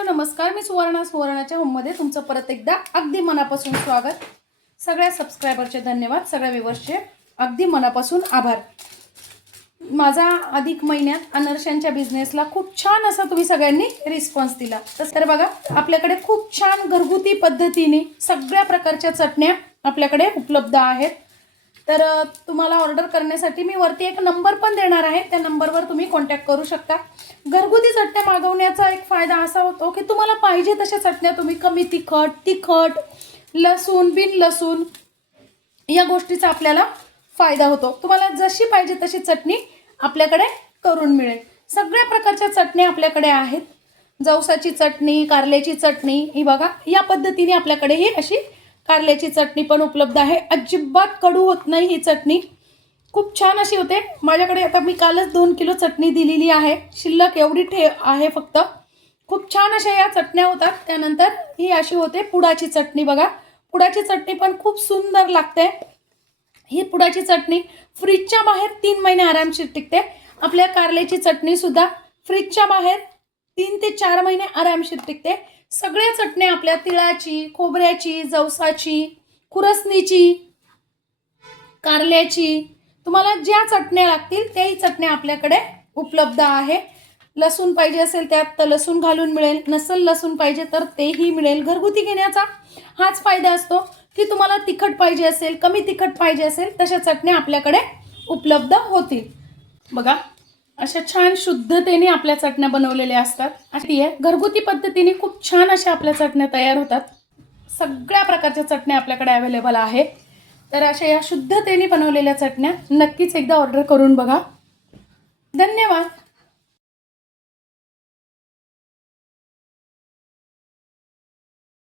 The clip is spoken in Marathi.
हॅलो नमस्कार, मी सुवर्णाच्या होममध्ये तुमचं परत एकदा अगदी मनापासून स्वागत। सगळ्या सबस्क्रायबरचे धन्यवाद, सगळ्या व्ह्यूअर्सचे अगदी मनापासून आभार। माझा अधिक महिन्यात अनर्शांच्या बिझनेसला खूप छान असा तुम्ही सगळ्यांनी रिस्पॉन्स दिला। तर बघा, आपल्याकडे खूप छान घरगुती पद्धतीने सगळ्या प्रकारच्या चटण्या आपल्याकडे उपलब्ध आहेत। तर तुम्हाला ऑर्डर करण्यासाठी मी वरती एक नंबर पण देणार आहे, त्या नंबरवर तुम्ही कॉन्टॅक्ट करू शकता। घरगुती चटण्या मागवण्याचा एक फायदा असा होतो की तुम्हाला पाहिजे तशा चटण्या तुम्ही कमी तिखट, लसूण, बिन लसूण या गोष्टीचा आपल्याला फायदा होतो। तुम्हाला जशी पाहिजे तशी चटणी आपल्याकडे करून मिळेल। सगळ्या प्रकारच्या चटण्या आपल्याकडे आहेत। जवसाची चटणी, कारल्याची चटणी, ही बघा या पद्धतीने आपल्याकडे ही अशी कारल्याची चटणी पण उपलब्ध आहे। अजिबात कडू होत नाही ही चटणी, खूप छान अशी होते। माझ्याकडे आता मी कालच 2 किलो चटणी दिलेली आहे, शिल्लक एवढी आहे फक्त। खूप छान अशा या चटण्या होतात। त्यानंतर ही अशी होते पुडाची चटणी। बघा, पुडाची चटणी पण खूप सुंदर लागते। ही पुडाची चटणी फ्रीजच्या बाहेर 3 महिने आरामशीर टिकते। आपल्या कारल्याची चटणी सुद्धा फ्रीजच्या बाहेर 3 ते 4 महिने आरामशीर टिकते। सगळ्या चटण्या आपल्या तिळाची, खोबऱ्याची, जवसाची, खुरसणीची, कारल्याची, तुम्हाला ज्या चटण्या लागतील त्याही चटण्या आपल्याकडे उपलब्ध आहे। लसूण पाहिजे असेल त्यात तर लसूण घालून मिळेल, नसेल लसूण पाहिजे तर तेही मिळेल। घरगुती घेण्याचा हाच फायदा असतो की तुम्हाला तिखट पाहिजे असेल, कमी तिखट पाहिजे असेल तशा चटण्या आपल्याकडे उपलब्ध होतील। बघा, अशा छान शुद्धतेने आपल्या चटण्या बनवलेल्या असतात। अशी आहे घरगुती पद्धतीने खूप छान अशा आपल्या चटण्या तयार होतात। सगळ्या प्रकारच्या चटण्या आपल्याकडे अवेलेबल आहे। तर अशा या शुद्धतेने बनवलेल्या चटण्या नक्कीच एकदा ऑर्डर करून बघा। धन्यवाद।